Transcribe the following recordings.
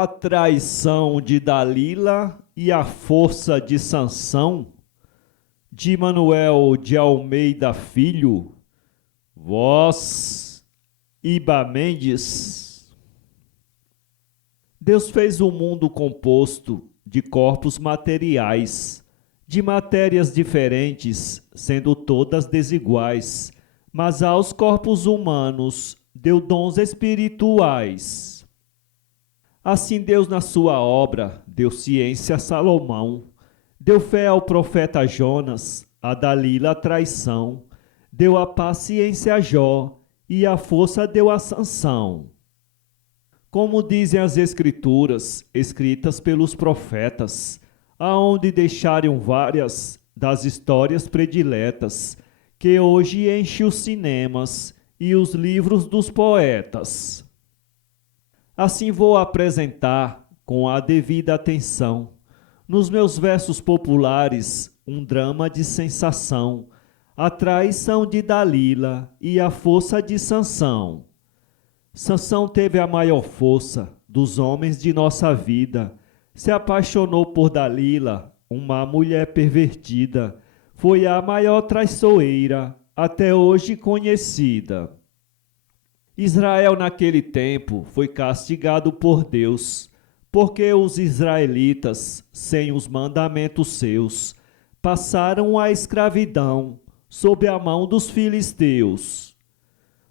A traição de Dalila e a força de Sansão, de Manuel de Almeida Filho, voz Iba Mendes. Deus fez o mundo composto de corpos materiais, de matérias diferentes, sendo todas desiguais, mas aos corpos humanos deu dons espirituais. Assim Deus na sua obra deu ciência a Salomão, deu fé ao profeta Jonas, a Dalila a traição, deu a paciência a Jó e a força deu a Sansão. Como dizem as Escrituras, escritas pelos profetas, aonde deixaram várias das histórias prediletas, que hoje enchem os cinemas e os livros dos poetas. Assim vou apresentar, com a devida atenção, nos meus versos populares, um drama de sensação, a traição de Dalila e a força de Sansão. Sansão teve a maior força dos homens de nossa vida, se apaixonou por Dalila, uma mulher pervertida, foi a maior traiçoeira até hoje conhecida. Israel naquele tempo foi castigado por Deus, porque os israelitas, sem os mandamentos seus, passaram a escravidão sob a mão dos filisteus.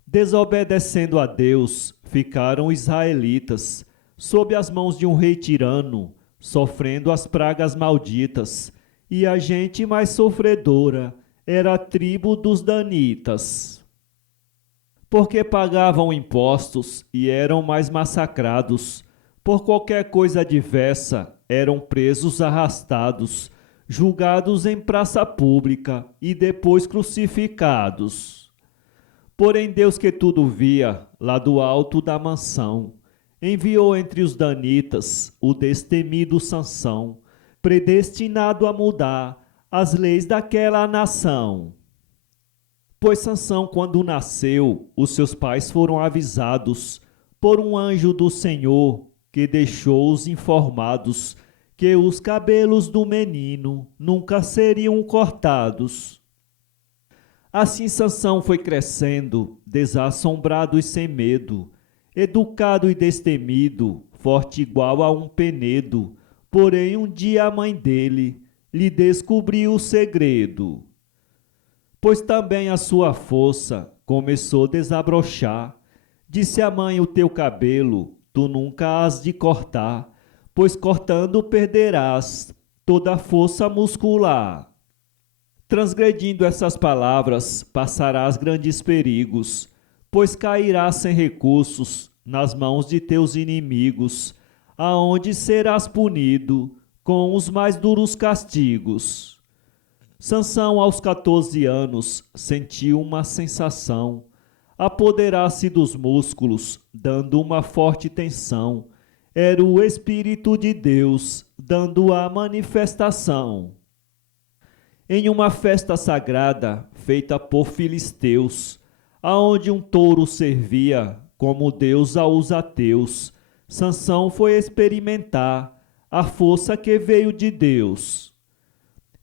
Desobedecendo a Deus, ficaram israelitas sob as mãos de um rei tirano, sofrendo as pragas malditas, e a gente mais sofredora era a tribo dos danitas. Porque pagavam impostos e eram mais massacrados, por qualquer coisa diversa eram presos arrastados, julgados em praça pública e depois crucificados. Porém Deus que tudo via, lá do alto da mansão, enviou entre os danitas o destemido Sansão, predestinado a mudar as leis daquela nação. Pois Sansão, quando nasceu, os seus pais foram avisados por um anjo do Senhor, que deixou-os informados que os cabelos do menino nunca seriam cortados. Assim Sansão foi crescendo, desassombrado e sem medo, educado e destemido, forte igual a um penedo. Porém um dia a mãe dele lhe descobriu o segredo. Pois também a sua força começou a desabrochar. Disse a mãe: o teu cabelo tu nunca has de cortar, pois cortando perderás toda a força muscular. Transgredindo essas palavras, passarás grandes perigos, pois cairás sem recursos nas mãos de teus inimigos, aonde serás punido com os mais duros castigos. Sansão, aos 14 anos, sentiu uma sensação, apoderar-se dos músculos, dando uma forte tensão. Era o Espírito de Deus, dando a manifestação. Em uma festa sagrada, feita por filisteus, aonde um touro servia como Deus aos ateus, Sansão foi experimentar a força que veio de Deus.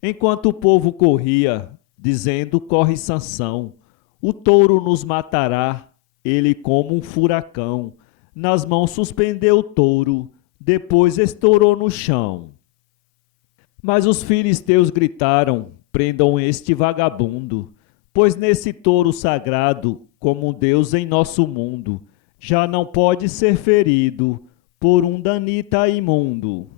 Enquanto o povo corria, dizendo: corre Sansão, o touro nos matará. Ele, como um furacão, nas mãos suspendeu o touro, depois estourou no chão. Mas os filisteus gritaram: prendam este vagabundo, pois nesse touro sagrado, como Deus em nosso mundo, já não pode ser ferido por um danita imundo.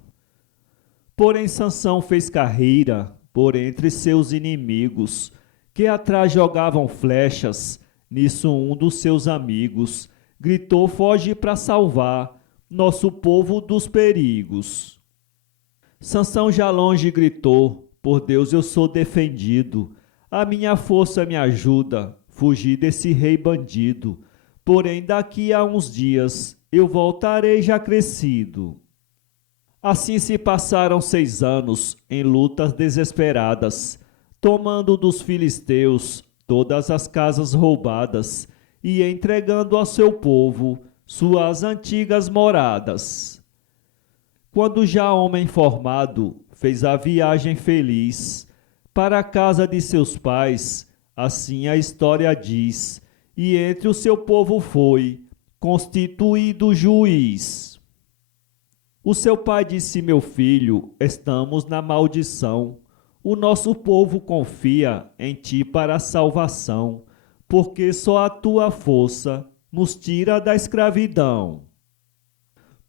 Porém Sansão fez carreira por entre seus inimigos, que atrás jogavam flechas. Nisso um dos seus amigos gritou: foge para salvar nosso povo dos perigos. Sansão já longe gritou: por Deus eu sou defendido, a minha força me ajuda, fugir desse rei bandido. Porém daqui a uns dias eu voltarei já crescido. Assim se passaram 6 anos em lutas desesperadas, tomando dos filisteus todas as casas roubadas e entregando ao seu povo suas antigas moradas. Quando já homem formado, fez a viagem feliz para a casa de seus pais, assim a história diz, e entre o seu povo foi constituído juiz. O seu pai disse: meu filho, estamos na maldição. O nosso povo confia em ti para a salvação, porque só a tua força nos tira da escravidão.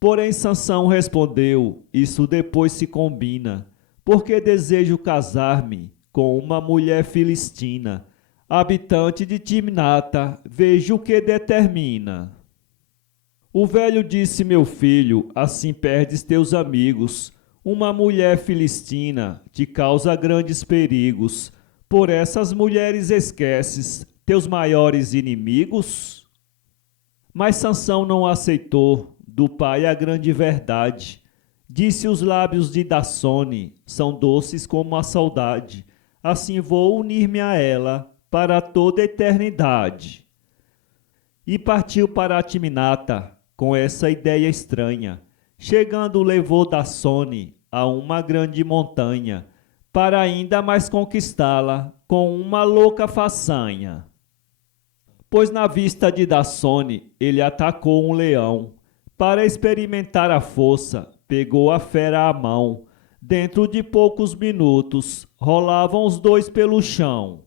Porém Sansão respondeu: isso depois se combina, porque desejo casar-me com uma mulher filistina, habitante de Timnata, vejo o que determina. O velho disse: meu filho, assim perdes teus amigos. Uma mulher filistina te causa grandes perigos. Por essas mulheres esqueces teus maiores inimigos? Mas Sansão não aceitou do pai a grande verdade. Disse: os lábios de Dassone são doces como a saudade. Assim vou unir-me a ela para toda a eternidade. E partiu para Timnata com essa ideia estranha. Chegando, levou Dassone a uma grande montanha, para ainda mais conquistá-la com uma louca façanha. Pois na vista de Dassone ele atacou um leão. Para experimentar a força, pegou a fera à mão. Dentro de poucos minutos, rolavam os dois pelo chão.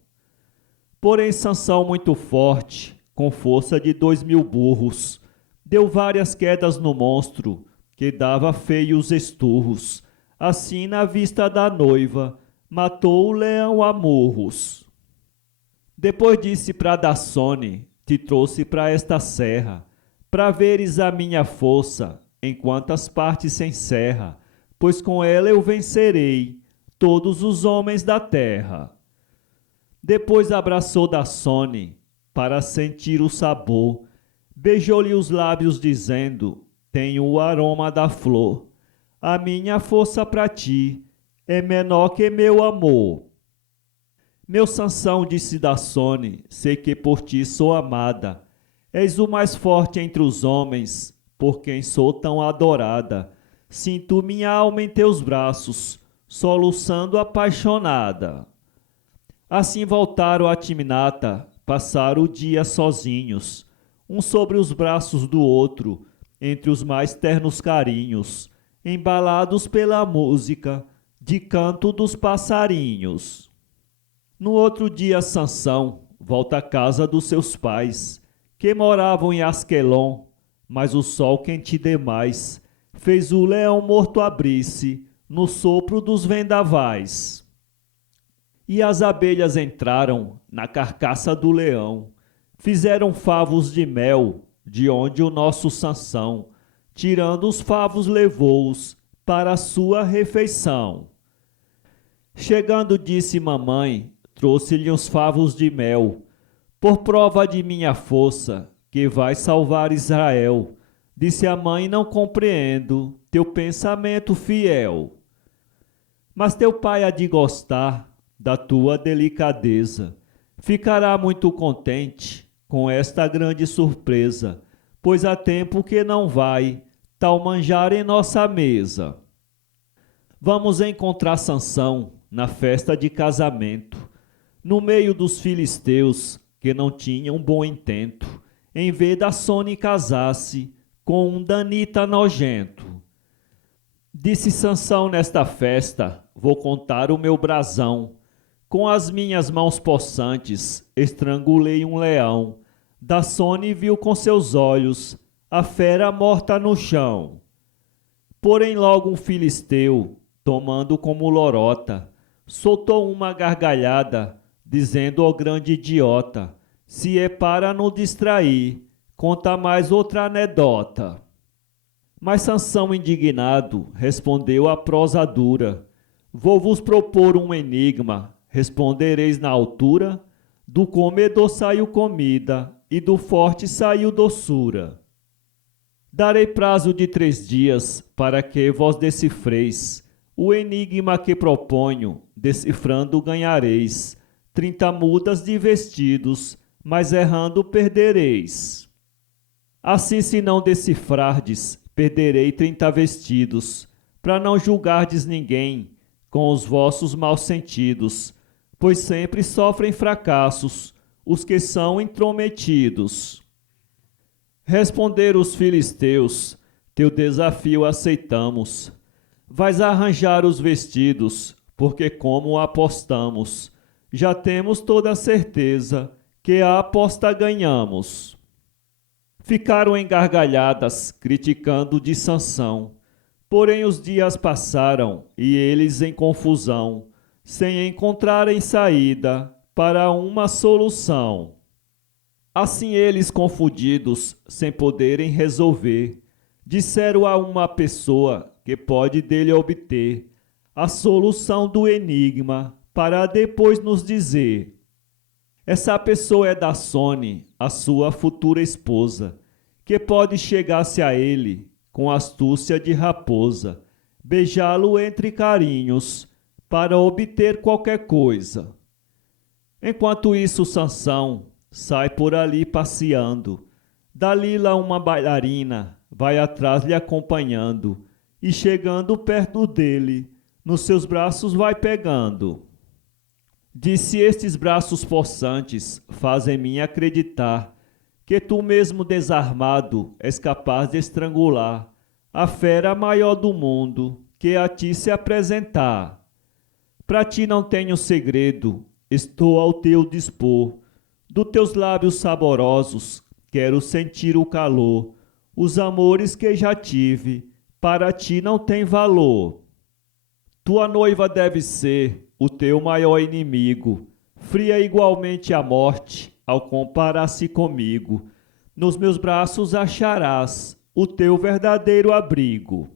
Porém Sansão, muito forte, com força de 2000 burros, deu várias quedas no monstro, que dava feios esturros. Assim, na vista da noiva, matou o leão a murros. Depois disse para Dassone: te trouxe para esta serra, para veres a minha força, em quantas partes se encerra, pois com ela eu vencerei todos os homens da terra. Depois abraçou Dassone, para sentir o sabor, beijou-lhe os lábios, dizendo: tenho o aroma da flor. A minha força para ti é menor que meu amor. Meu Sansão, disse Dassone, sei que por ti sou amada. És o mais forte entre os homens, por quem sou tão adorada. Sinto minha alma em teus braços, soluçando apaixonada. Assim voltaram a Timnata, passaram o dia sozinhos, um sobre os braços do outro, entre os mais ternos carinhos, embalados pela música de canto dos passarinhos. No outro dia Sansão volta à casa dos seus pais, que moravam em Asquelon, mas o sol quente demais fez o leão morto abrir-se no sopro dos vendavais. E as abelhas entraram na carcaça do leão, fizeram favos de mel, de onde o nosso Sansão, tirando os favos, levou-os para a sua refeição. Chegando, disse mamãe, trouxe-lhe uns favos de mel, por prova de minha força, que vai salvar Israel. Disse a mãe: não compreendo teu pensamento fiel. Mas teu pai há de gostar da tua delicadeza. Ficará muito contente com esta grande surpresa, pois há tempo que não vai tal manjar em nossa mesa. Vamos encontrar Sansão na festa de casamento, no meio dos filisteus que não tinham bom intento, em vez da Dassone casasse com um danita nojento. Disse Sansão nesta festa: vou contar o meu brasão. Com as minhas mãos possantes estrangulei um leão. Dassone viu com seus olhos a fera morta no chão. Porém logo um filisteu, tomando como lorota, soltou uma gargalhada, dizendo ao grande idiota: se é para não distrair, conta mais outra anedota. Mas Sansão, indignado, respondeu a prosa dura: vou vos propor um enigma, respondereis na altura. Do comedor saiu comida, e do forte saiu doçura. Darei prazo de 3 dias, para que vós decifreis o enigma que proponho, decifrando ganhareis 30 mudas de vestidos, mas errando perdereis. Assim, se não decifrardes, perderei 30 vestidos, para não julgardes ninguém com os vossos maus sentidos, pois sempre sofrem fracassos os que são intrometidos. Responderam os filisteus: teu desafio aceitamos. Vais arranjar os vestidos, porque como apostamos, já temos toda a certeza que a aposta ganhamos. Ficaram engargalhadas, criticando de Sansão. Porém os dias passaram, e eles em confusão, sem encontrarem saída para uma solução. Assim eles, confundidos, sem poderem resolver, disseram a uma pessoa que pode dele obter a solução do enigma, para depois nos dizer. Essa pessoa é Dasone, a sua futura esposa, que pode chegar-se a ele com astúcia de raposa, beijá-lo entre carinhos, para obter qualquer coisa. Enquanto isso, Sansão sai por ali passeando. Dalila, uma bailarina, vai atrás lhe acompanhando, e chegando perto dele, nos seus braços vai pegando. Disse: estes braços possantes fazem-me acreditar que tu mesmo desarmado és capaz de estrangular a fera maior do mundo que a ti se apresentar. Pra ti não tenho segredo, estou ao teu dispor. Dos teus lábios saborosos quero sentir o calor. Os amores que já tive para ti não têm valor. Tua noiva deve ser o teu maior inimigo, fria igualmente a morte ao comparar-se comigo. Nos meus braços acharás o teu verdadeiro abrigo.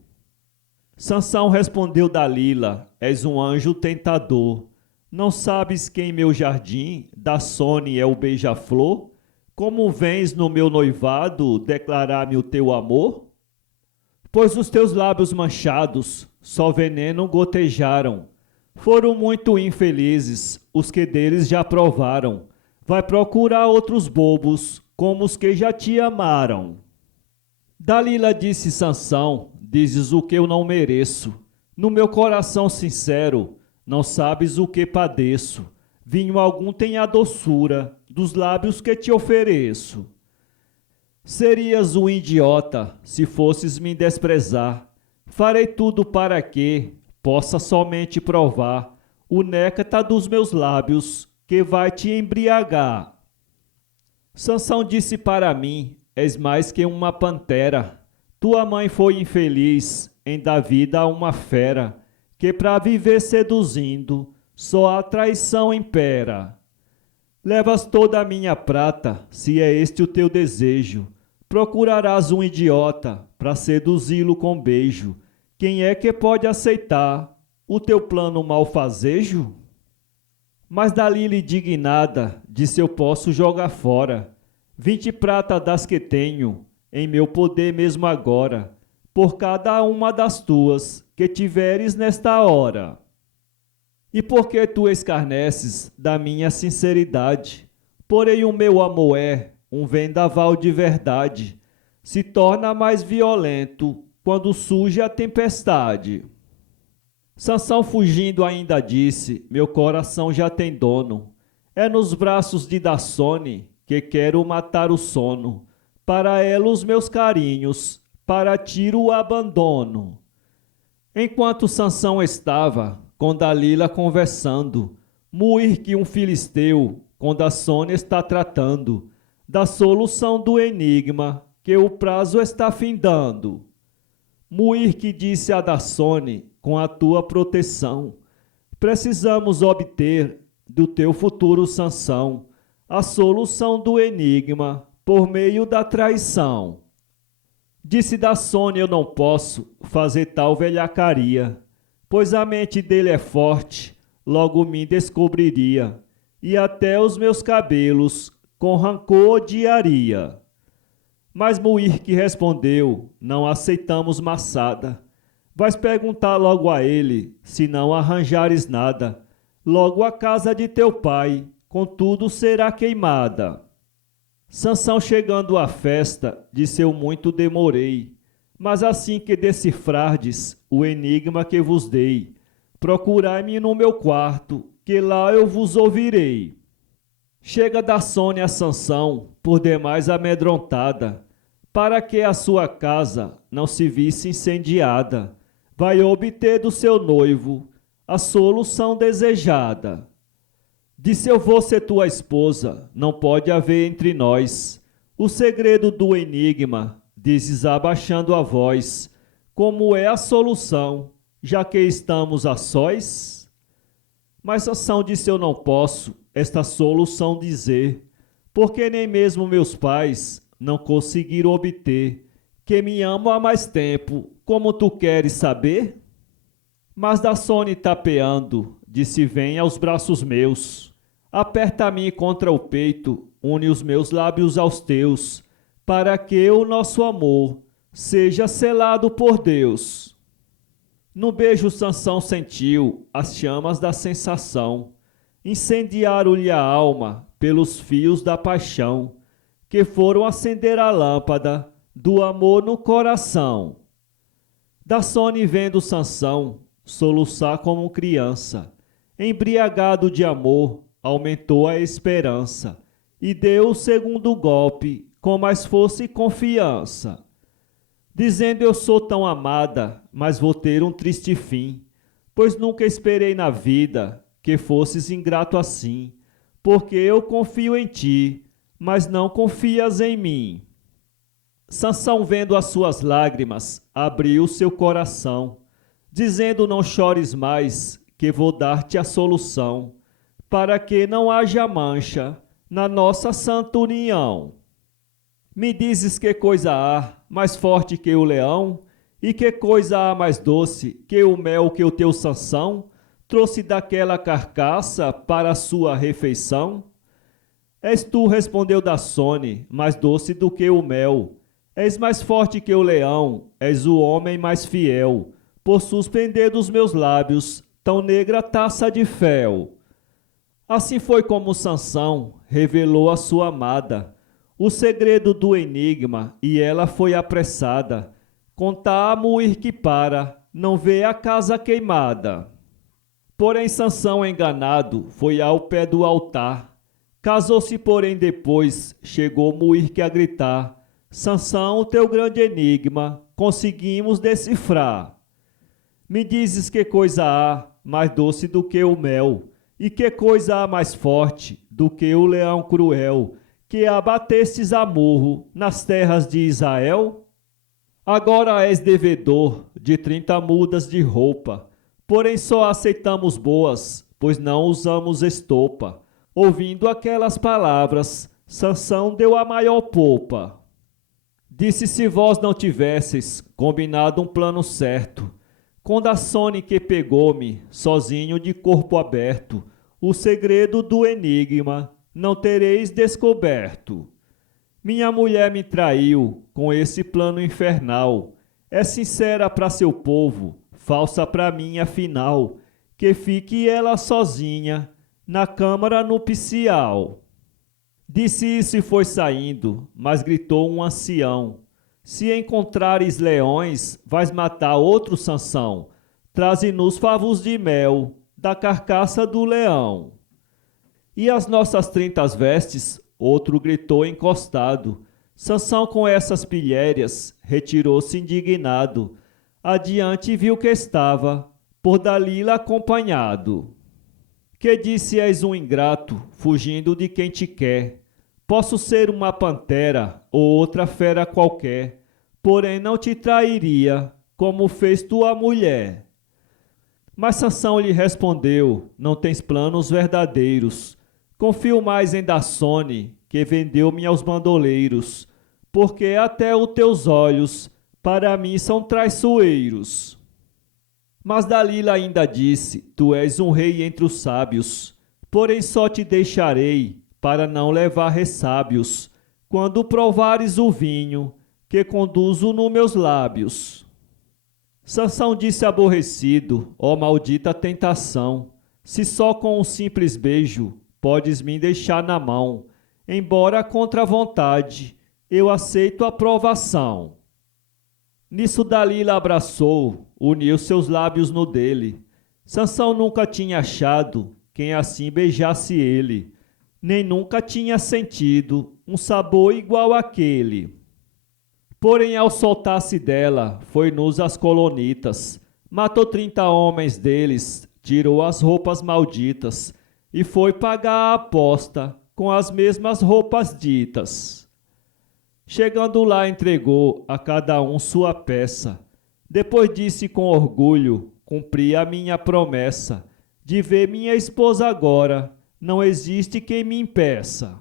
Sansão respondeu Dalila: és um anjo tentador. Não sabes que em meu jardim Dasone é o beija-flor? Como vens no meu noivado declarar-me o teu amor? Pois os teus lábios manchados só veneno gotejaram. Foram muito infelizes os que deles já provaram. Vai procurar outros bobos como os que já te amaram. Dalila disse: Sansão, dizes o que eu não mereço. No meu coração sincero, não sabes o que padeço. Vinho algum tem a doçura dos lábios que te ofereço. Serias um idiota se fosses me desprezar. Farei tudo para que possa somente provar o néctar dos meus lábios que vai te embriagar. Sansão disse para mim: és mais que uma pantera. Tua mãe foi infeliz em dar vida a uma fera, que para viver seduzindo só a traição impera. Levas toda a minha prata, se é este o teu desejo. Procurarás um idiota para seduzi-lo com beijo. Quem é que pode aceitar o teu plano malfazejo? Mas Dalila, indignada, disse: eu posso jogar fora 20 prata das que tenho em meu poder mesmo agora, por cada uma das tuas que tiveres nesta hora. E por que tu escarneces da minha sinceridade? Porém o meu amor é um vendaval de verdade, se torna mais violento quando surge a tempestade. Sansão, fugindo, ainda disse: meu coração já tem dono. É nos braços de Dasone que quero matar o sono. Para ela os meus carinhos, para ti o abandono. Enquanto Sansão estava com Dalila conversando, Muir, que um filisteu com Dasone está tratando da solução do enigma, que o prazo está findando. Muir que disse a Dasone: com a tua proteção, precisamos obter do teu futuro Sansão a solução do enigma por meio da traição. Disse Dasone: eu não posso fazer tal velhacaria, pois a mente dele é forte, logo me descobriria, e até os meus cabelos com rancor odiaria. Mas Muir que respondeu: não aceitamos maçada. Vais perguntar logo a ele, se não arranjares nada. Logo a casa de teu pai, contudo, será queimada. Sansão, chegando à festa, disse: eu muito demorei, Mas assim que decifrardes o enigma que vos dei, procurai-me no meu quarto, que lá eu vos ouvirei. Chega da Sônia a Sansão, por demais amedrontada, para que a sua casa não se visse incendiada. Vai obter do seu noivo a solução desejada. Disse: eu vou ser tua esposa, não pode haver entre nós o segredo do enigma, dizes abaixando a voz. Como é a solução, já que estamos a sós? Mas Sansão disse: eu não posso esta solução dizer, porque nem mesmo meus pais não conseguiram obter, que me amam há mais tempo, como tu queres saber? Mas Dasone tapeando, disse: vem aos braços meus, aperta-me contra o peito, une os meus lábios aos teus, para que o nosso amor seja selado por Deus. No beijo Sansão sentiu as chamas da sensação, incendiaram-lhe a alma pelos fios da paixão, que foram acender a lâmpada do amor no coração. Dasone vendo Sansão soluçar como criança, embriagado de amor, aumentou a esperança e deu o segundo golpe com mais força e confiança, dizendo: eu sou tão amada, mas vou ter um triste fim, pois nunca esperei na vida que fosses ingrato assim, porque eu confio em ti, mas não confias em mim. Sansão, vendo as suas lágrimas, abriu seu coração, dizendo: não chores mais, que vou dar-te a solução, para que não haja mancha na nossa santa união. Me dizes que coisa há mais forte que o leão, e que coisa há mais doce que o mel que o teu Sansão trouxe daquela carcaça para a sua refeição? És tu, respondeu Dasone, mais doce do que o mel. És mais forte que o leão, és o homem mais fiel, por suspender dos meus lábios tão negra taça de fel. Assim foi como Sansão revelou à sua amada o segredo do enigma, e ela foi apressada contar a Muir que para não vê a casa queimada. Porém Sansão, enganado, foi ao pé do altar. Casou-se, porém, depois chegou Muir que a gritar: Sansão, o teu grande enigma conseguimos decifrar. Me dizes que coisa há mais doce do que o mel, e que coisa há mais forte do que o leão cruel, que abatestes a murro nas terras de Israel? Agora és devedor de 30 mudas de roupa, porém só aceitamos boas, pois não usamos estopa. Ouvindo aquelas palavras, Sansão deu a maior popa. Disse: se vós não tivesseis combinado um plano certo, com Dasone que pegou-me, sozinho de corpo aberto, o segredo do enigma não tereis descoberto. Minha mulher me traiu com esse plano infernal, é sincera para seu povo, falsa para mim afinal, que fique ela sozinha na câmara nupcial. Disse isso e foi saindo, mas gritou um ancião: se encontrares leões, vais matar outro Sansão, traze-nos favos de mel da carcaça do leão. E as nossas 30 vestes, outro gritou encostado. Sansão, com essas pilhérias, retirou-se indignado. Adiante viu que estava por Dalila acompanhado. Que disse: és um ingrato, fugindo de quem te quer. Posso ser uma pantera ou outra fera qualquer, porém não te trairia, como fez tua mulher. Mas Sansão lhe respondeu: não tens planos verdadeiros. Confio mais em Dasone, que vendeu-me aos bandoleiros, porque até os teus olhos para mim são traiçoeiros. Mas Dalila ainda disse: tu és um rei entre os sábios, porém só te deixarei para não levar ressábios, quando provares o vinho que conduzo nos meus lábios. Sansão disse aborrecido: ó maldita tentação, se só com um simples beijo podes me deixar na mão, embora contra a vontade eu aceito a provação. Nisso Dalila abraçou, uniu seus lábios no dele. Sansão nunca tinha achado quem assim beijasse ele, nem nunca tinha sentido um sabor igual àquele. Porém, ao soltar-se dela, foi nus às colonitas, matou 30 homens deles, tirou as roupas malditas, e foi pagar a aposta com as mesmas roupas ditas. Chegando lá, entregou a cada um sua peça. Depois disse com orgulho: cumpri a minha promessa, de ver minha esposa agora, não existe quem me impeça.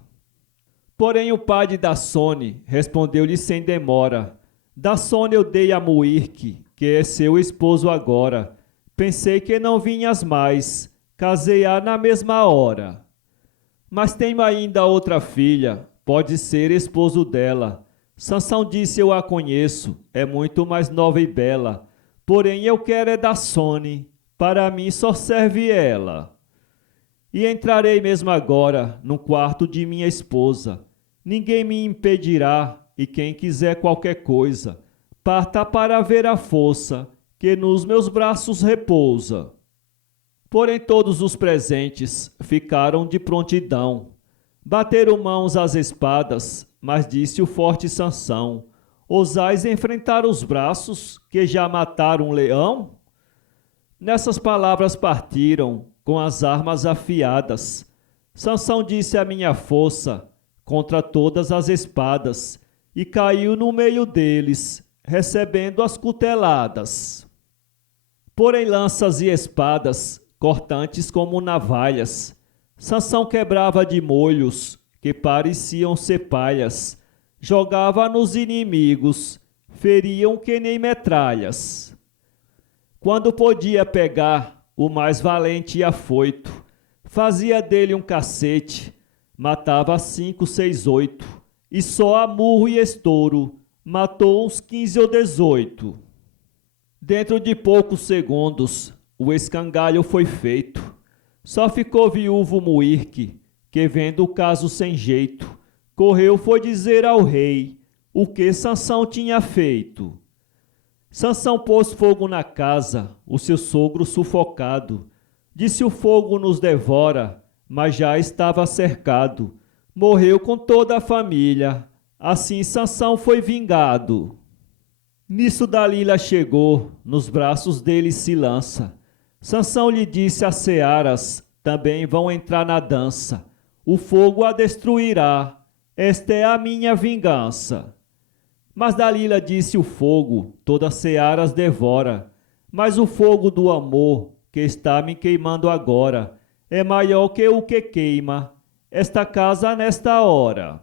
Porém o pai de Dassone respondeu-lhe sem demora: Dassone eu dei a Muirque, que é seu esposo agora. Pensei que não vinhas mais, casei-a na mesma hora. Mas tenho ainda outra filha, pode ser esposo dela. Sansão disse: eu a conheço, é muito mais nova e bela. Porém eu quero é Dassone, para mim só serve ela. E entrarei mesmo agora no quarto de minha esposa. Ninguém me impedirá, e quem quiser qualquer coisa, parta para ver a força que nos meus braços repousa. Porém todos os presentes ficaram de prontidão. Bateram mãos às espadas, mas disse o forte Sansão: ousais enfrentar os braços que já mataram um leão? Nessas palavras partiram, com as armas afiadas. Sansão disse: a minha força contra todas as espadas, e caiu no meio deles, recebendo as cuteladas. Porém lanças e espadas, cortantes como navalhas, Sansão quebrava de molhos, que pareciam ser palhas, jogava nos inimigos, feriam que nem metralhas. Quando podia pegar o mais valente e afoito, fazia dele um cacete, matava 5, 6, 8, e só a murro e estouro matou uns 15 ou 18. Dentro de poucos segundos, o escangalho foi feito. Só ficou viúvo Muirque, que vendo o caso sem jeito, correu foi dizer ao rei o que Sansão tinha feito. Sansão pôs fogo na casa, o seu sogro sufocado. Disse: o fogo nos devora, mas já estava cercado. Morreu com toda a família, assim Sansão foi vingado. Nisso Dalila chegou, nos braços dele se lança. Sansão lhe disse: as searas também vão entrar na dança. O fogo a destruirá, esta é a minha vingança. Mas Dalila disse: o fogo todas as searas devora, mas o fogo do amor que está me queimando agora é maior que o que queima esta casa nesta hora.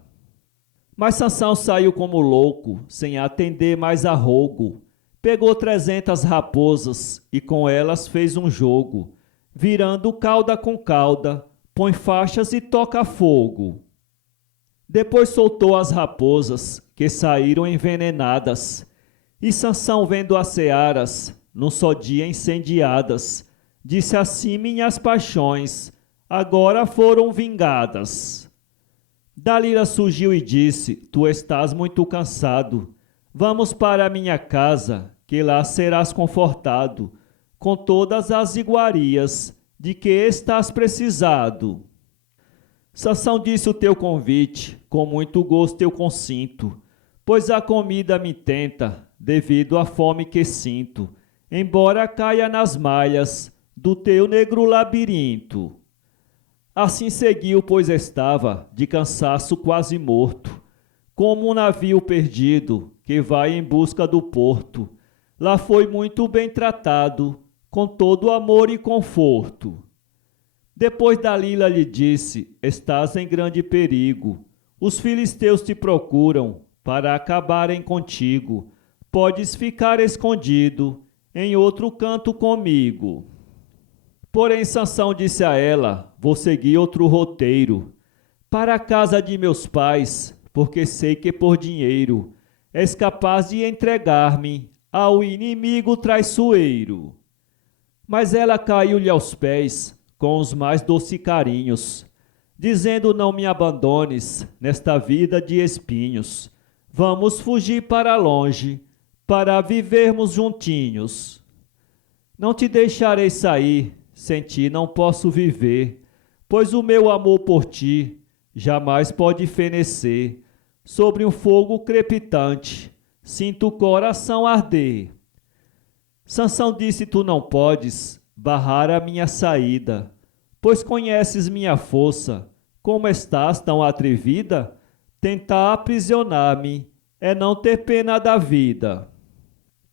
Mas Sansão saiu como louco, sem atender mais a rogo. Pegou 300 raposas e com elas fez um jogo, virando cauda com cauda, põe faixas e toca fogo. Depois soltou as raposas, que saíram envenenadas, e Sansão, vendo as searas, num só dia incendiadas, disse assim: minhas paixões agora foram vingadas. Dalila surgiu e disse: tu estás muito cansado, vamos para a minha casa, que lá serás confortado, com todas as iguarias de que estás precisado. Sansão disse: o teu convite, com muito gosto eu consinto, pois a comida me tenta, devido à fome que sinto, embora caia nas malhas do teu negro labirinto. Assim seguiu, pois estava de cansaço quase morto, como um navio perdido que vai em busca do porto. Lá foi muito bem tratado, com todo amor e conforto. Depois Dalila lhe disse: estás em grande perigo, os filisteus te procuram para acabarem contigo. Podes ficar escondido em outro canto comigo. Porém Sansão disse a ela: vou seguir outro roteiro, para a casa de meus pais, porque sei que por dinheiro és capaz de entregar-me ao inimigo traiçoeiro. Mas ela caiu-lhe aos pés com os mais doces carinhos, dizendo: não me abandones nesta vida de espinhos. Vamos fugir para longe, para vivermos juntinhos. Não te deixarei sair, sem ti não posso viver, pois o meu amor por ti jamais pode fenecer. Sobre um fogo crepitante, sinto o coração arder. Sansão disse: tu não podes barrar a minha saída, pois conheces minha força. Como estás tão atrevida? Tentar aprisionar-me é não ter pena da vida.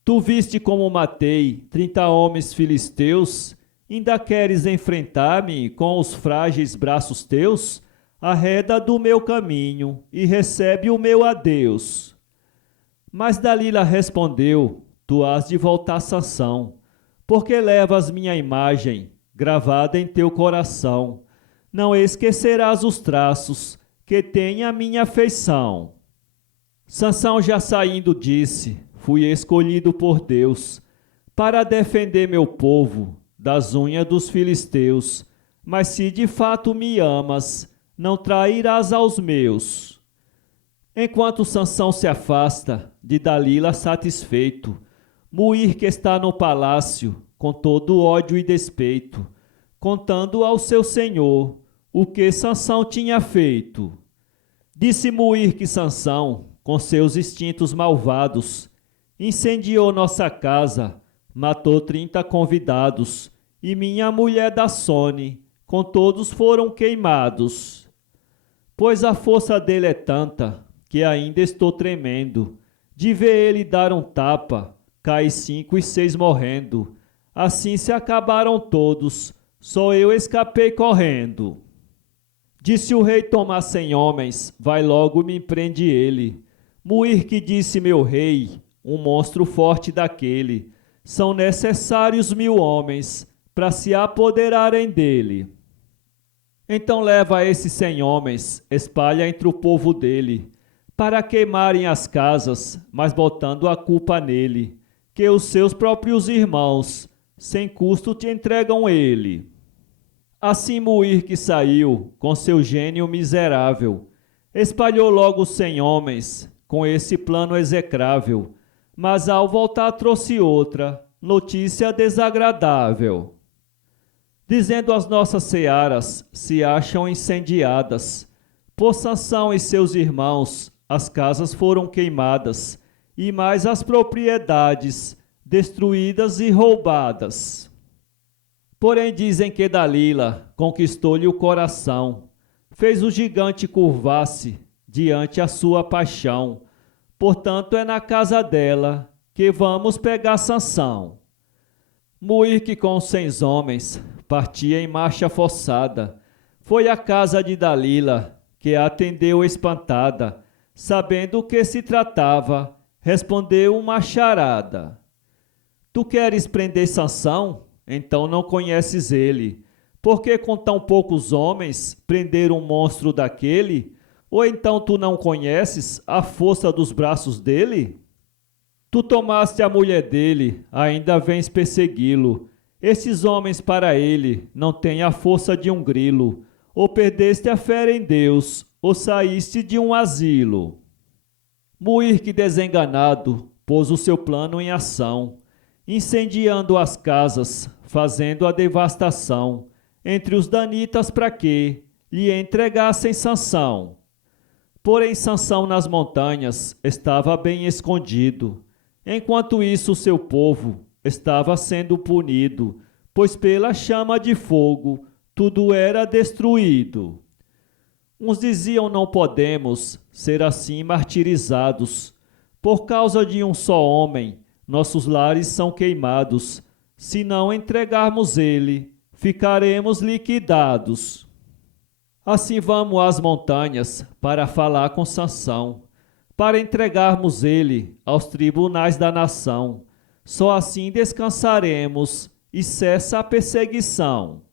Tu viste como matei 30 homens filisteus? Ainda queres enfrentar-me com os frágeis braços teus? Arreda do meu caminho e recebe o meu adeus. Mas Dalila respondeu: tu hás de voltar, Sansão, porque levas minha imagem gravada em teu coração. Não esquecerás os traços que tem a minha feição. Sansão, já saindo, disse: fui escolhido por Deus para defender meu povo das unhas dos filisteus. Mas se de fato me amas, não trairás aos meus. Enquanto Sansão se afasta de Dalila satisfeito, Muir, que está no palácio com todo ódio e despeito, contando ao seu senhor o que Sansão tinha feito. Disse Muir que Sansão, com seus instintos malvados, incendiou nossa casa, matou 30 convidados, e minha mulher Dassone, com todos foram queimados. Pois a força dele é tanta, que ainda estou tremendo, de ver ele dar um tapa, cai 5 e 6 morrendo. Assim se acabaram todos, só eu escapei correndo. Disse o rei: tomar 100 homens, vai logo me prende ele. Muir que disse: meu rei, um monstro forte daquele, são necessários 1000 homens, para se apoderarem dele. Então leva esses 100 homens, espalha entre o povo dele, para queimarem as casas, mas botando a culpa nele, que os seus próprios irmãos, sem custo, te entregam ele. Assim Muir, que saiu com seu gênio miserável, espalhou logo 100 homens com esse plano execrável, mas ao voltar trouxe outra notícia desagradável, dizendo: as nossas searas se acham incendiadas. Por Sansão e seus irmãos as casas foram queimadas, e mais as propriedades destruídas e roubadas. Porém dizem que Dalila conquistou-lhe o coração, fez o gigante curvar-se diante a sua paixão. Portanto é na casa dela que vamos pegar Sansão. Muir, que com 100 homens partia em marcha forçada, foi à casa de Dalila, que a atendeu espantada. Sabendo o que se tratava, respondeu uma charada: tu queres prender Sansão? Então não conheces ele. Porque com tão poucos homens prender um monstro daquele? Ou então tu não conheces a força dos braços dele? Tu tomaste a mulher dele, ainda vens persegui-lo. Esses homens para ele não têm a força de um grilo. Ou perdeste a fé em Deus, ou saíste de um asilo. Muir, que desenganado, pôs o seu plano em ação, incendiando as casas, fazendo a devastação entre os danitas para que lhe entregassem Sansão. Porém Sansão nas montanhas estava bem escondido. Enquanto isso seu povo estava sendo punido, pois pela chama de fogo tudo era destruído. Uns diziam: não podemos ser assim martirizados. Por causa de um só homem, nossos lares são queimados. Se não entregarmos ele, ficaremos liquidados. Assim vamos às montanhas para falar com Sansão, para entregarmos ele aos tribunais da nação. Só assim descansaremos e cessa a perseguição.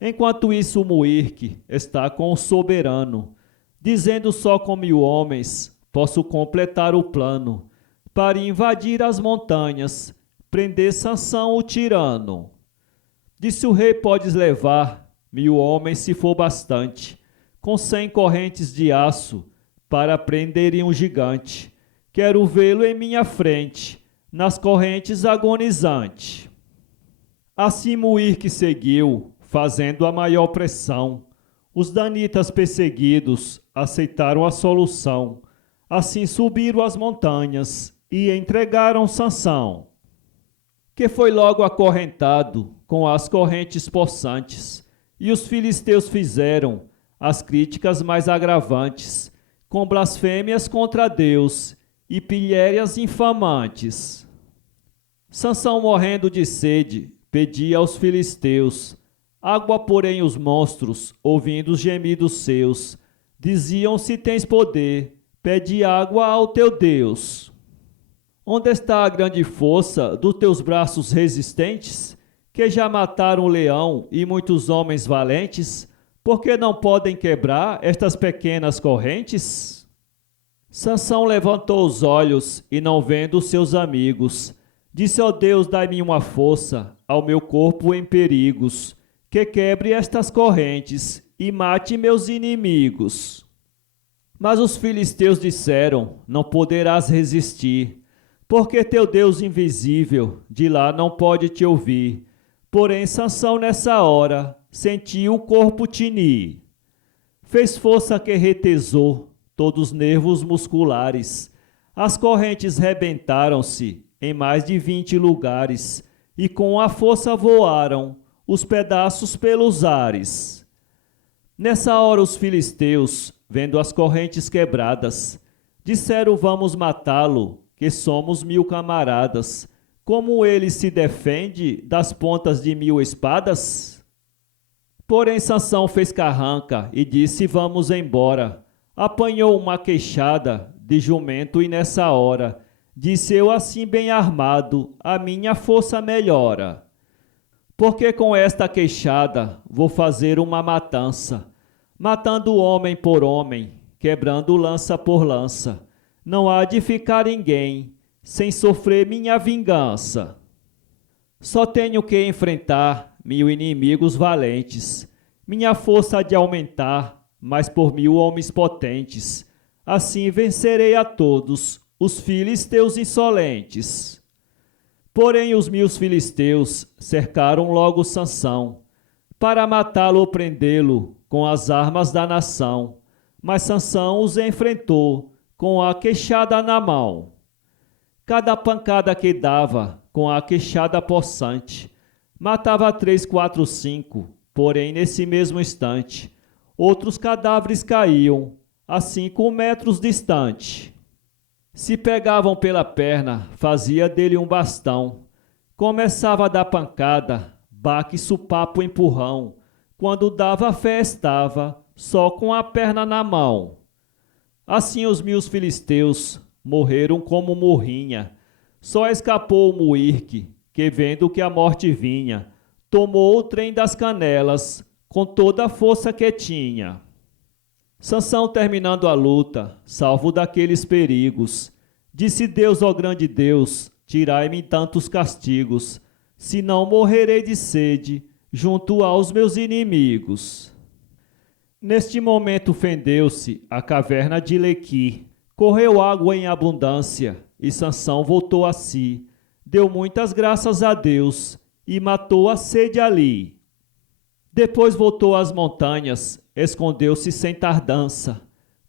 Enquanto isso, Muir está com o soberano, dizendo: só com 1000 homens posso completar o plano, para invadir as montanhas, prender Sansão o tirano. Disse o rei: podes levar 1000 homens se for bastante, com 100 correntes de aço, para prenderem um gigante, quero vê-lo em minha frente, nas correntes agonizante. Assim Muirque seguiu, fazendo a maior pressão. Os danitas perseguidos aceitaram a solução. Assim subiram as montanhas e entregaram Sansão, que foi logo acorrentado com as correntes possantes. E os filisteus fizeram as críticas mais agravantes, com blasfêmias contra Deus e pilhérias infamantes. Sansão, morrendo de sede, pedia aos filisteus água, porém os monstros, ouvindo os gemidos seus, diziam: se tens poder, pede água ao teu Deus. Onde está a grande força dos teus braços resistentes, que já mataram o leão e muitos homens valentes? Por que não podem quebrar estas pequenas correntes? Sansão levantou os olhos e, não vendo seus amigos, disse: ó Deus, dai-me uma força ao meu corpo em perigos, que quebre estas correntes e mate meus inimigos. Mas os filisteus disseram: não poderás resistir, porque teu Deus invisível de lá não pode te ouvir. Porém Sansão nessa hora sentiu o corpo tinir. Fez força que retesou todos os nervos musculares. As correntes rebentaram-se em mais de 20 lugares, e com a força voaram os pedaços pelos ares. Nessa hora os filisteus, vendo as correntes quebradas, disseram: vamos matá-lo, que somos 1000 camaradas. Como ele se defende das pontas de 1000 espadas? Porém Sansão fez carranca e disse: vamos embora. Apanhou uma queixada de jumento e nessa hora disse: eu assim bem armado, a minha força melhora. Porque com esta queixada vou fazer uma matança, matando homem por homem, quebrando lança por lança. Não há de ficar ninguém sem sofrer minha vingança. Só tenho que enfrentar 1000 inimigos valentes. Minha força há de aumentar, mas por 1000 homens potentes. Assim vencerei a todos os filisteus insolentes. Porém os 1000 filisteus cercaram logo Sansão, para matá-lo ou prendê-lo com as armas da nação. Mas Sansão os enfrentou com a queixada na mão. Cada pancada que dava com a queixada possante, matava 3, 4, 5, porém nesse mesmo instante, outros cadáveres caíam a 5 metros distante. Se pegavam pela perna, fazia dele um bastão. Começava a dar pancada, baque, supapo, empurrão. Quando dava fé estava, só com a perna na mão. Assim os 1000 filisteus morreram como morrinha. Só escapou o Muirque, que vendo que a morte vinha, tomou o trem das canelas, com toda a força que tinha. Sansão, terminando a luta, salvo daqueles perigos, disse: Deus, ó grande Deus, tirai-me tantos castigos, senão morrerei de sede junto aos meus inimigos. Neste momento fendeu-se a caverna de Lequi, correu água em abundância, e Sansão voltou a si, deu muitas graças a Deus e matou a sede ali. Depois voltou às montanhas, escondeu-se sem tardança.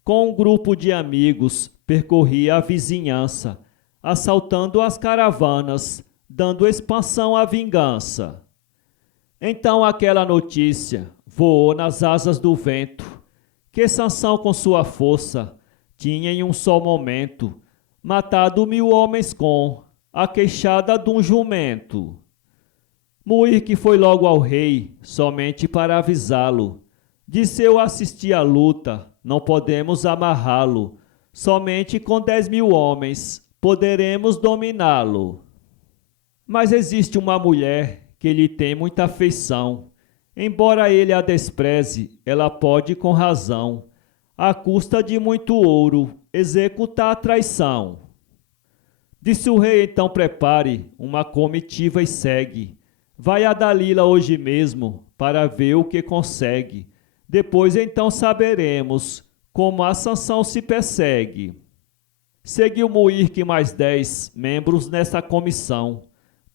Com um grupo de amigos, percorria a vizinhança, assaltando as caravanas, dando expansão à vingança. Então aquela notícia voou nas asas do vento, que Sansão com sua força tinha em um só momento matado 1000 homens com a queixada de um jumento. Muirque foi logo ao rei, somente para avisá-lo. Disse: eu assisti à luta, não podemos amarrá-lo. Somente com 10.000 homens poderemos dominá-lo. Mas existe uma mulher que lhe tem muita afeição. Embora ele a despreze, ela pode com razão, à custa de muito ouro, executar a traição. Disse o rei: então prepare uma comitiva e segue. Vai a Dalila hoje mesmo para ver o que consegue. Depois então saberemos como a Sansão se persegue. Seguiu Muirque mais 10 membros nessa comissão,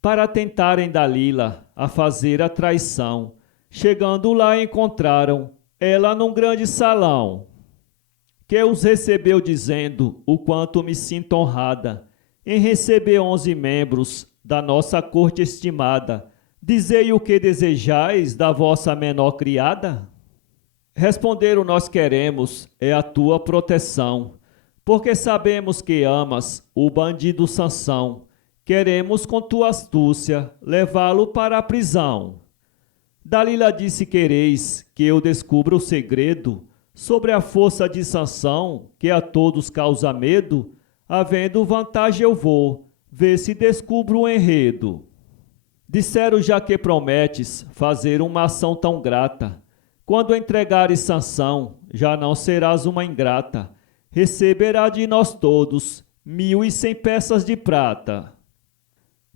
para tentarem Dalila a fazer a traição. Chegando lá encontraram ela num grande salão, que os recebeu dizendo o quanto me sinto honrada em receber 11 membros da nossa corte estimada. Dizei o que desejais da vossa menor criada? Responderam: nós queremos é a tua proteção, porque sabemos que amas o bandido Sansão. Queremos com tua astúcia levá-lo para a prisão. Dalila disse: quereis que eu descubra o segredo sobre a força de Sansão, que a todos causa medo? Havendo vantagem eu vou ver se descubro o enredo. Disseram: já que prometes fazer uma ação tão grata, quando entregares Sansão, já não serás uma ingrata. Receberá de nós todos 1.100 peças de prata.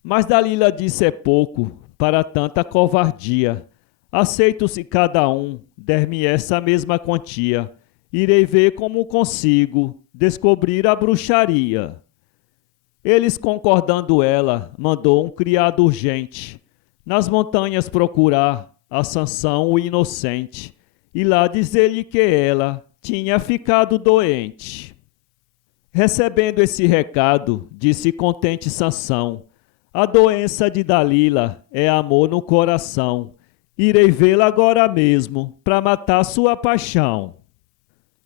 Mas Dalila disse: é pouco para tanta covardia. Aceito se cada um der-me essa mesma quantia. Irei ver como consigo descobrir a bruxaria. Eles concordando, ela mandou um criado urgente nas montanhas procurar a Sansão o inocente, e lá dizer-lhe que ela tinha ficado doente. Recebendo esse recado, disse contente Sansão: a doença de Dalila é amor no coração. Irei vê-la agora mesmo, para matar sua paixão.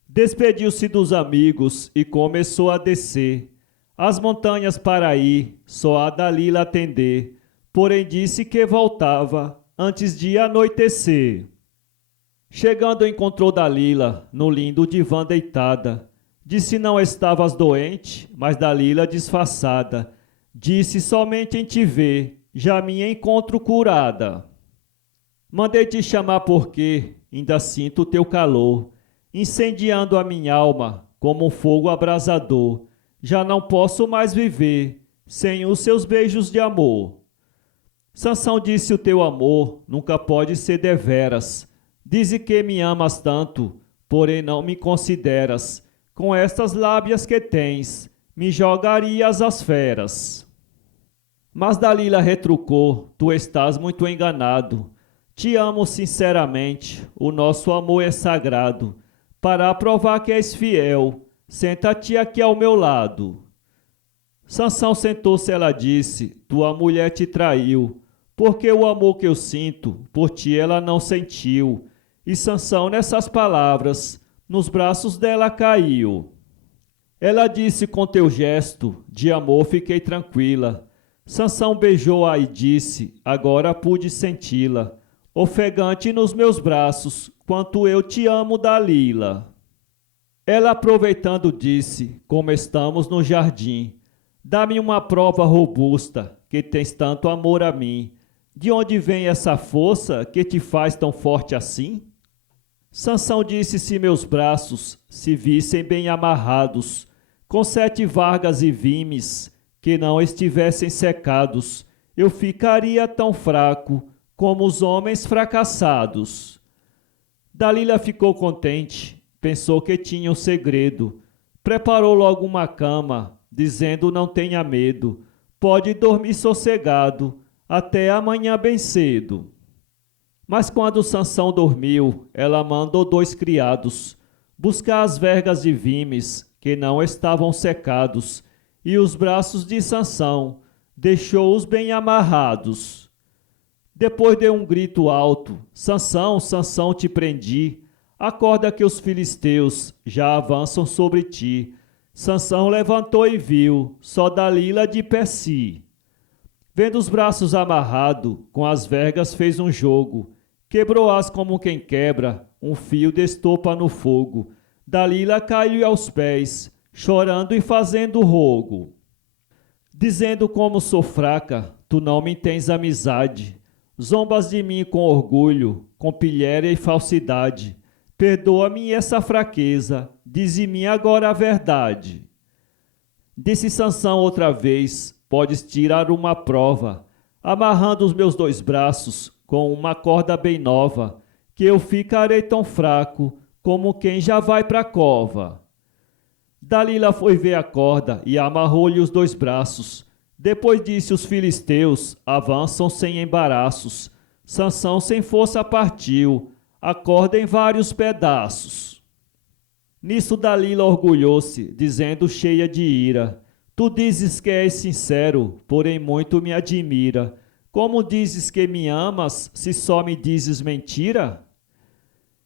Despediu-se dos amigos e começou a descer as montanhas para ir só a Dalila atender. Porém disse que voltava antes de anoitecer. Chegando encontrou Dalila no lindo divã deitada. Disse: não estavas doente, mas Dalila disfarçada. Disse: somente em te ver já me encontro curada. Mandei te chamar porque ainda sinto o teu calor, incendiando a minha alma como um fogo abrasador. Já não posso mais viver sem os seus beijos de amor. Sansão disse: o teu amor nunca pode ser deveras. Dize que me amas tanto, porém não me consideras. Com estas lábias que tens, me jogarias às feras. Mas Dalila retrucou: tu estás muito enganado. Te amo sinceramente, o nosso amor é sagrado. Para provar que és fiel, senta-te aqui ao meu lado. Sansão sentou-se, ela disse: tua mulher te traiu, porque o amor que eu sinto por ti ela não sentiu. E Sansão, nessas palavras, nos braços dela caiu. Ela disse: com teu gesto de amor fiquei tranquila. Sansão beijou-a e disse: agora pude senti-la, ofegante nos meus braços, quanto eu te amo, Dalila. Ela, aproveitando, disse: como estamos no jardim, dá-me uma prova robusta, que tens tanto amor a mim. De onde vem essa força que te faz tão forte assim? Sansão disse: se meus braços se vissem bem amarrados, com 7 vargas e vimes, que não estivessem secados, eu ficaria tão fraco como os homens fracassados. Dalila ficou contente, pensou que tinha um segredo. Preparou logo uma cama, dizendo: não tenha medo, pode dormir sossegado, até amanhã bem cedo. Mas quando Sansão dormiu, ela mandou 2 criados buscar as vergas de vimes, que não estavam secados, e os braços de Sansão deixou-os bem amarrados. Depois deu um grito alto: Sansão, Sansão, te prendi, acorda que os filisteus já avançam sobre ti. Sansão levantou e viu só Dalila de pé si. Vendo os braços amarrados, com as vergas fez um jogo, quebrou-as como quem quebra um fio de estopa no fogo. Dalila caiu aos pés, chorando e fazendo rogo, dizendo: como sou fraca, tu não me tens amizade. Zombas de mim com orgulho, com pilhéria e falsidade. Perdoa-me essa fraqueza, dize-me agora a verdade. Disse Sansão outra vez: podes tirar uma prova, amarrando os meus 2 braços com uma corda bem nova, que eu ficarei tão fraco como quem já vai para a cova. Dalila foi ver a corda e amarrou-lhe os 2 braços. Depois disse: os filisteus avançam sem embaraços. Sansão sem força partiu a corda em vários pedaços. Nisso Dalila orgulhou-se, dizendo cheia de ira: tu dizes que és sincero, porém muito me admira. Como dizes que me amas, se só me dizes mentira?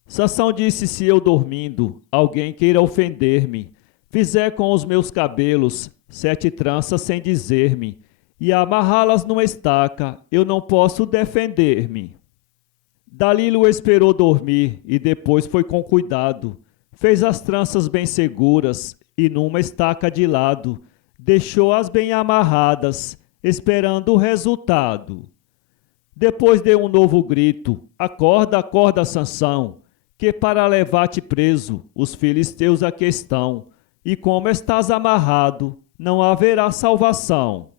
Sansão disse: se eu dormindo, alguém queira ofender-me, fizer com os meus cabelos 7 tranças sem dizer-me, e amarrá-las numa estaca, eu não posso defender-me. Dalila o esperou dormir, e depois foi com cuidado. Fez as tranças bem seguras, e numa estaca de lado, deixou-as bem amarradas, esperando o resultado. Depois deu um novo grito: acorda, acorda, Sansão, que para levar-te preso os filisteus aqui estão, e como estás amarrado, não haverá salvação.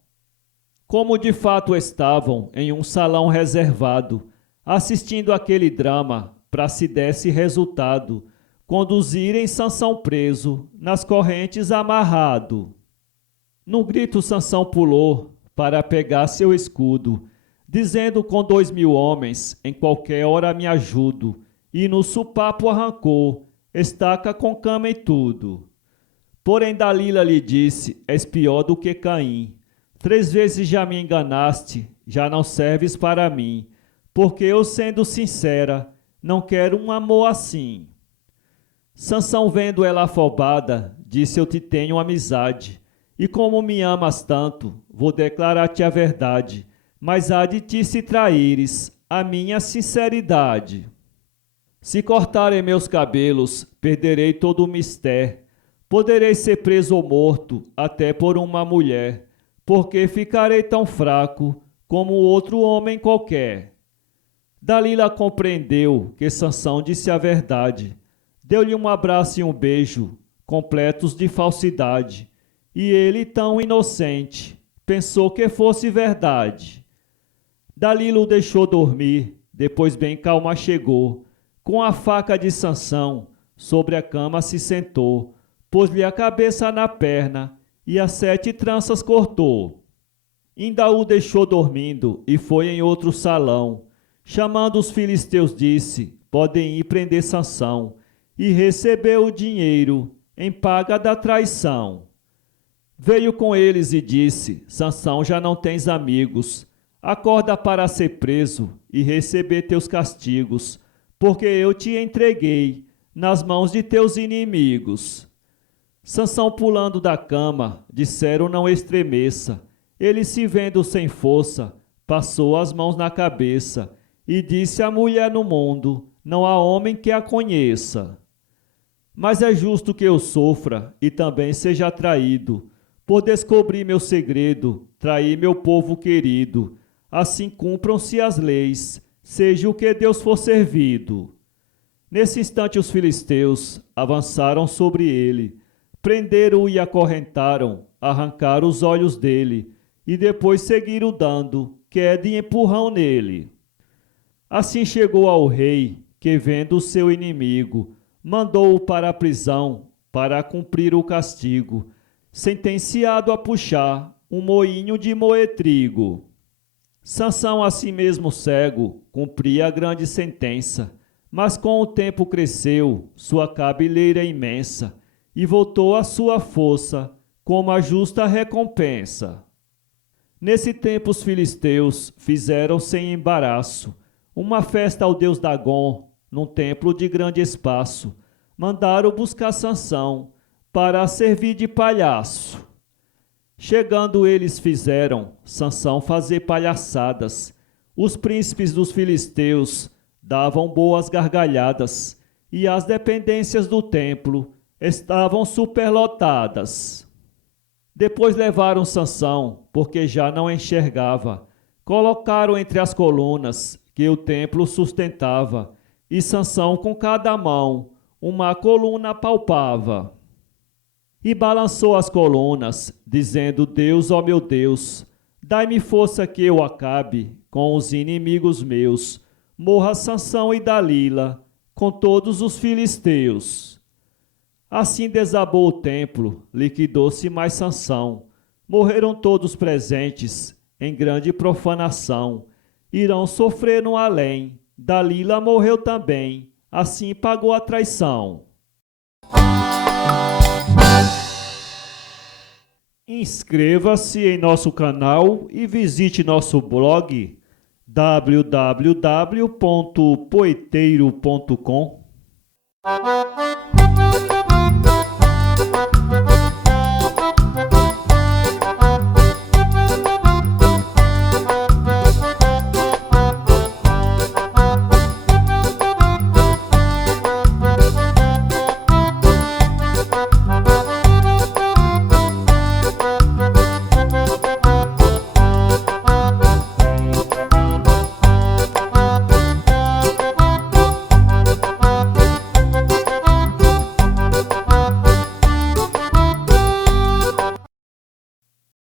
Como de fato estavam em um salão reservado, assistindo aquele drama, para se desse resultado, conduzirem Sansão preso, nas correntes amarrado. Num grito Sansão pulou, para pegar seu escudo, dizendo: com 2.000 homens, em qualquer hora me ajudo, e no supapo arrancou, estaca com cama e tudo. Porém Dalila lhe disse: és pior do que Caim. 3 vezes já me enganaste, já não serves para mim, porque eu, sendo sincera, não quero um amor assim. Sansão, vendo ela afobada, disse: eu te tenho amizade, e como me amas tanto, vou declarar-te a verdade, mas há de ti se traíres a minha sinceridade. Se cortarem meus cabelos, perderei todo o mistério, poderei ser preso ou morto até por uma mulher, porque ficarei tão fraco como outro homem qualquer. Dalila compreendeu que Sansão disse a verdade, deu-lhe um abraço e um beijo, completos de falsidade, e ele, tão inocente, pensou que fosse verdade. Dalila o deixou dormir, depois bem calma chegou, com a faca de Sansão, sobre a cama se sentou, pôs-lhe a cabeça na perna e as 7 tranças cortou. Ainda o deixou dormindo e foi em outro salão. Chamando os filisteus disse: podem ir prender Sansão, e recebeu o dinheiro em paga da traição. Veio com eles e disse: Sansão, já não tens amigos, acorda para ser preso e receber teus castigos, porque eu te entreguei nas mãos de teus inimigos. Sansão, pulando da cama, disseram: não estremeça. Ele, se vendo sem força, passou as mãos na cabeça e disse à mulher: no mundo não há homem que a conheça. Mas é justo que eu sofra e também seja traído, por descobrir meu segredo, trair meu povo querido. Assim cumpram-se as leis, seja o que Deus for servido. Nesse instante os filisteus avançaram sobre ele, prenderam-o e acorrentaram, arrancaram os olhos dele, e depois seguiram dando queda e empurrão nele. Assim chegou ao rei, que vendo o seu inimigo, mandou-o para a prisão, para cumprir o castigo, sentenciado a puxar um moinho de moer trigo. Sansão, assim mesmo cego, cumpria a grande sentença, mas com o tempo cresceu sua cabeleira imensa, e voltou a sua força, como a justa recompensa. Nesse tempo os filisteus fizeram sem embaraço uma festa ao deus Dagom, num templo de grande espaço. Mandaram buscar Sansão, para servir de palhaço. Chegando eles fizeram Sansão fazer palhaçadas. Os príncipes dos filisteus davam boas gargalhadas, e as dependências do templo estavam superlotadas. Depois levaram Sansão, porque já não enxergava. Colocaram entre as colunas que o templo sustentava, e Sansão com cada mão uma coluna palpava. E balançou as colunas, dizendo: Deus, ó meu Deus, dai-me força que eu acabe com os inimigos meus. Morra Sansão e Dalila, com todos os filisteus. Assim desabou o templo, liquidou-se mais Sansão. Morreram todos presentes, em grande profanação. Irão sofrer no além, Dalila morreu também, assim pagou a traição. Inscreva-se em nosso canal e visite nosso blog www.poeteiro.com.